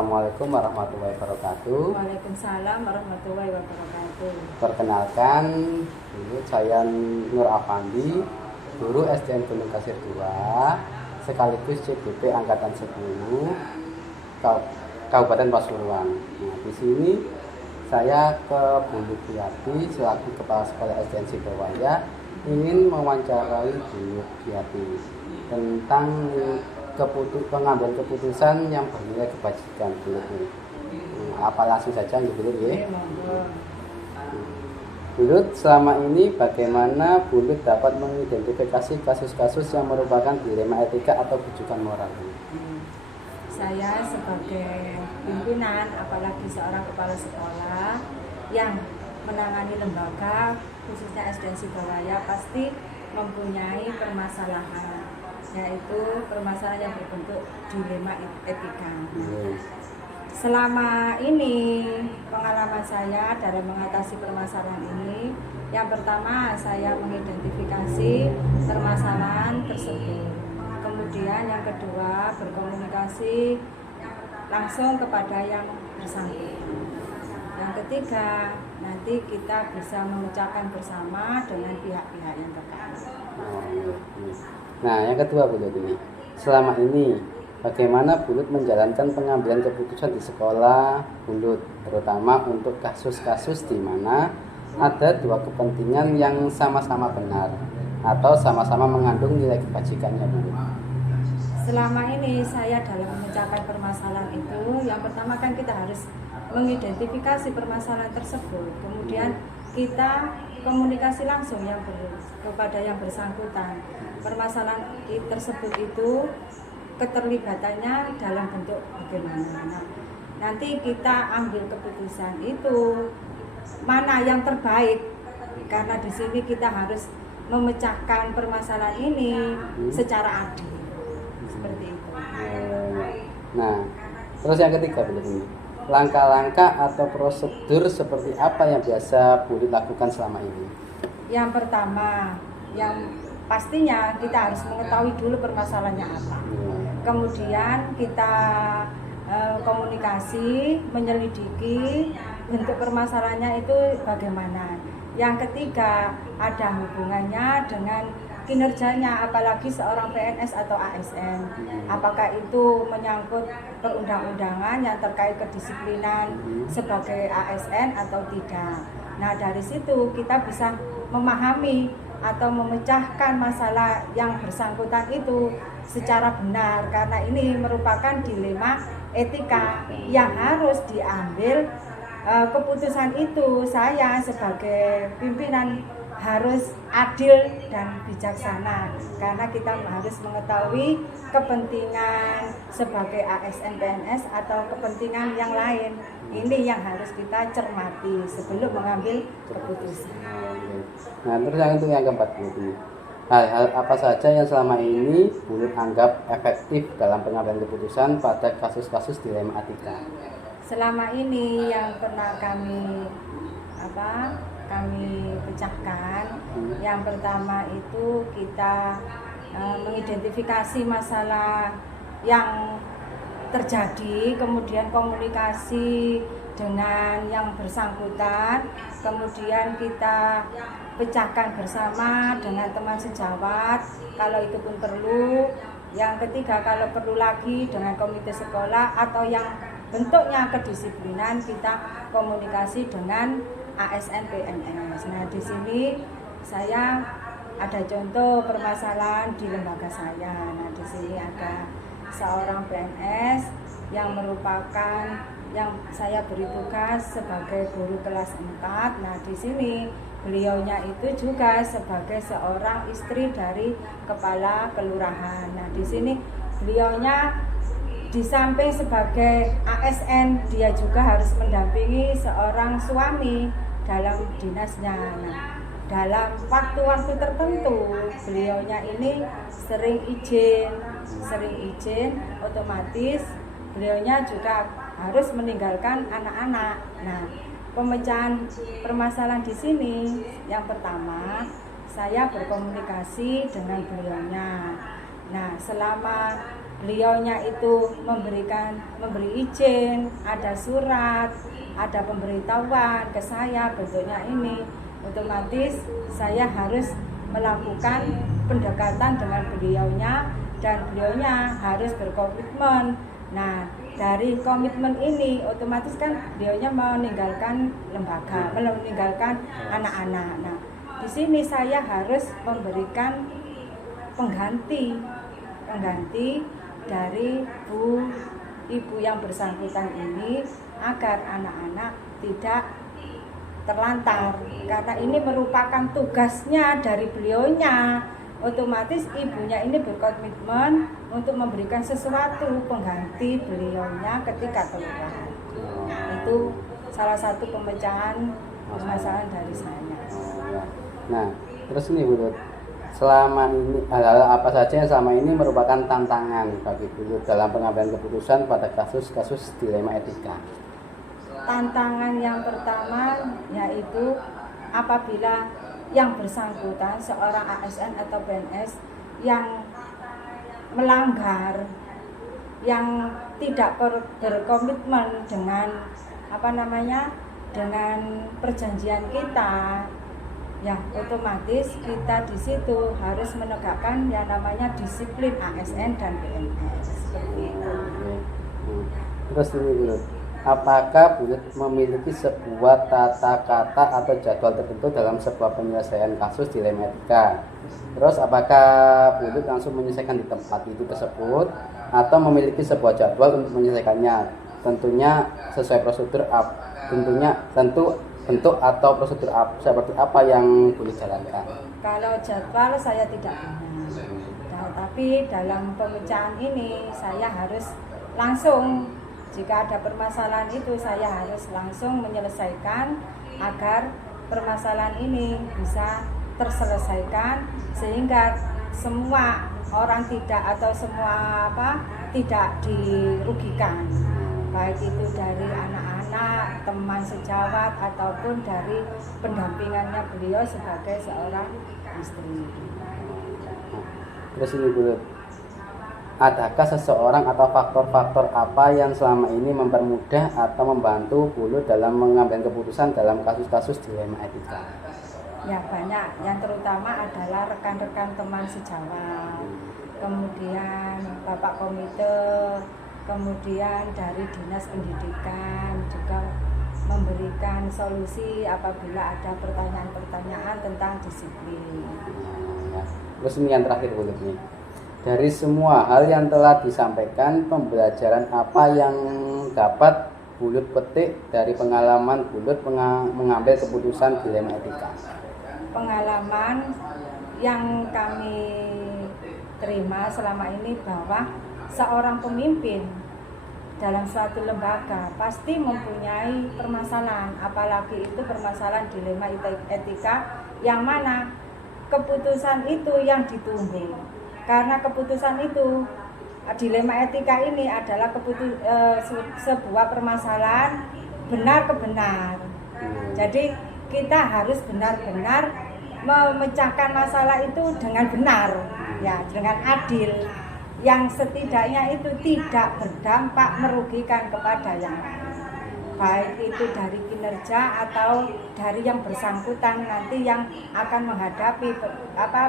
Assalamualaikum warahmatullahi wabarakatuh. Waalaikumsalam warahmatullahi wabarakatuh. Perkenalkan, dulu saya Nur Afandi, guru SDN Gunung Kasir 2, sekaligus CBP Angkatan 10 Kabupaten Pasuruan. Nah, di sini saya ke Bu Ludiati selaku Kepala Sekolah SDN Sidowaya ingin mewawancarai Bu Ludiati tentang pengambilan keputusan yang bernilai kebajikan Bu. Apa langsung saja Bu ya? Bu, selama ini bagaimana Bu dapat mengidentifikasi kasus-kasus yang merupakan dilema etika atau bujukan moral? Saya sebagai pimpinan, apalagi seorang kepala sekolah yang menangani lembaga khususnya SDN Sidowaya pasti mempunyai permasalahan, yaitu permasalahan yang berbentuk dilema etika. Selama ini pengalaman saya dalam mengatasi permasalahan ini, yang pertama saya mengidentifikasi permasalahan tersebut. Kemudian yang kedua berkomunikasi langsung kepada yang bersangkutan. Yang ketiga nanti kita bisa memecahkan bersama dengan pihak-pihak yang terkait. Nah, yang kedua Bu ini, selama ini bagaimana Bu menjalankan pengambilan keputusan di sekolah Bu, terutama untuk kasus-kasus di mana ada dua kepentingan yang sama-sama benar atau sama-sama mengandung nilai kebajikannya Bu? Selama ini saya dalam memecahkan permasalahan itu, yang pertama kan kita harus mengidentifikasi permasalahan tersebut, kemudian kita komunikasi langsung kepada yang bersangkutan. Permasalahan tersebut itu keterlibatannya dalam bentuk bagaimana. Nah, nanti kita ambil keputusan itu mana yang terbaik, karena di sini kita harus memecahkan permasalahan ini secara adil. Seperti itu. Nah, terus yang ketiga Bu, langkah-langkah atau prosedur seperti apa yang biasa Bu lakukan selama ini? Yang pertama, yang pastinya kita harus mengetahui dulu permasalahannya apa. Kemudian kita komunikasi, menyelidiki bentuk permasalahannya itu bagaimana. Yang ketiga, ada hubungannya dengan kinerjanya, apalagi seorang PNS atau ASN. Apakah itu menyangkut perundang-undangan yang terkait kedisiplinan sebagai ASN atau tidak. Nah, dari situ kita bisa memahami atau memecahkan masalah yang bersangkutan itu secara benar, karena ini merupakan dilema etika yang harus diambil. Keputusan itu saya sebagai pimpinan harus adil dan bijaksana, karena kita harus mengetahui kepentingan sebagai ASN PNS atau kepentingan yang lain. Ini yang harus kita cermati sebelum mengambil keputusan. Nah, terus yang keempat Bu, hal-hal apa saja yang selama ini Bu anggap efektif dalam pengambilan keputusan pada kasus-kasus dilema etika? Selama ini yang pernah kami pecahkan, yang pertama itu kita mengidentifikasi masalah yang terjadi, kemudian komunikasi dengan yang bersangkutan, kemudian kita pecahkan bersama dengan teman sejawat kalau itu pun perlu. Yang ketiga, kalau perlu lagi dengan komite sekolah, atau yang bentuknya kedisiplinan kita komunikasi dengan ASN PNS. Nah, di sini saya ada contoh permasalahan di lembaga saya. Nah, di sini ada seorang PNS yang merupakan yang saya beri tugas sebagai guru kelas 4. Nah, di sini beliaunya itu juga sebagai seorang istri dari kepala kelurahan. Nah, di sini beliaunya di samping sebagai ASN, dia juga harus mendampingi seorang suami dalam dinasnya. Nah, dalam waktu-waktu tertentu beliaunya ini sering izin, otomatis beliaunya juga harus meninggalkan anak-anak. Nah, pemecahan permasalahan di sini yang pertama, saya berkomunikasi dengan beliaunya. Nah, selama beliaunya itu memberi izin, ada surat, ada pemberitahuan ke saya bentuknya ini, otomatis saya harus melakukan pendekatan dengan beliaunya dan beliaunya harus berkomitmen. Nah, dari komitmen ini otomatis kan beliaunya meninggalkan lembaga, meninggalkan anak-anak. Nah, di sini saya harus memberikan pengganti dari ibu yang bersangkutan ini agar anak-anak tidak terlantar, karena ini merupakan tugasnya dari beliaunya. Otomatis ibunya ini berkomitmen untuk memberikan sesuatu pengganti beliaunya ketika keluar. Itu salah satu pemecahan permasalahan dari saya. Nah, terus ini Bu, selama ini hal-hal apa saja yang selama ini merupakan tantangan bagi Bu dalam pengambilan keputusan pada kasus-kasus dilema etika? Tantangan yang pertama yaitu apabila yang bersangkutan seorang ASN atau PNS yang melanggar, yang tidak berkomitmen dengan dengan perjanjian kita, ya otomatis kita di situ harus menegakkan yang namanya disiplin ASN dan PNS seperti itu. Terus ini dulu, apakah Bu memiliki sebuah tata kata atau jadwal tertentu dalam sebuah penyelesaian kasus dilema etika? Terus apakah Bu langsung menyelesaikan di tempat itu tersebut atau memiliki sebuah jadwal untuk menyelesaikannya? Tentunya sesuai prosedur bentuk atau prosedur seperti apa yang boleh jalankan? Kalau jadwal saya tidak punya, nah, tapi dalam pemecahan ini saya harus langsung, jika ada permasalahan itu saya harus langsung menyelesaikan agar permasalahan ini bisa terselesaikan sehingga semua orang tidak dirugikan, baik itu dari anak-anak, teman sejawat ataupun dari pendampingannya beliau sebagai seorang istri. Terus ini Bu, adakah seseorang atau faktor-faktor apa yang selama ini mempermudah atau membantu Bu dalam mengambil keputusan dalam kasus-kasus dilema etika? Ya banyak, yang terutama adalah rekan-rekan teman sejawat, kemudian Bapak Komite, kemudian dari Dinas Pendidikan juga memberikan solusi apabila ada pertanyaan-pertanyaan tentang disiplin. Terus ini yang terakhir Bu, nih. Dari semua hal yang telah disampaikan, pembelajaran apa yang dapat Bulut petik dari pengalaman Bulut mengambil keputusan dilema etika? Pengalaman yang kami terima selama ini bahwa seorang pemimpin dalam suatu lembaga pasti mempunyai permasalahan, apalagi itu permasalahan dilema etika yang mana keputusan itu yang ditunggu. Karena keputusan itu, dilema etika ini adalah sebuah permasalahan benar kebenar. Jadi kita harus benar-benar memecahkan masalah itu dengan benar, ya, dengan adil, yang setidaknya itu tidak berdampak merugikan kepada yang lain, baik itu dari kinerja atau dari yang bersangkutan nanti yang akan menghadapi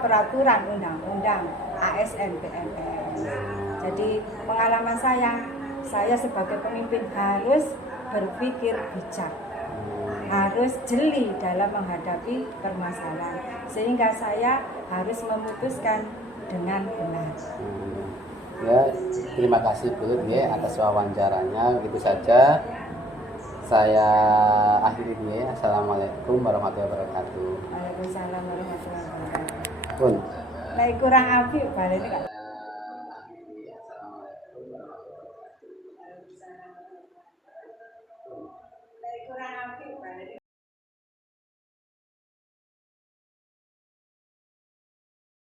peraturan undang-undang ASN PNS. Jadi pengalaman saya sebagai pemimpin harus berpikir bijak, harus jeli dalam menghadapi permasalahan, sehingga saya harus memutuskan dengan benar. Ya, terima kasih Bu ya atas wawancaranya. Begitu saja saya akhiri ya. Assalamualaikum warahmatullahi wabarakatuh. Waalaikumsalam warahmatullahi wabarakatuh. Pun. Kurang api balik.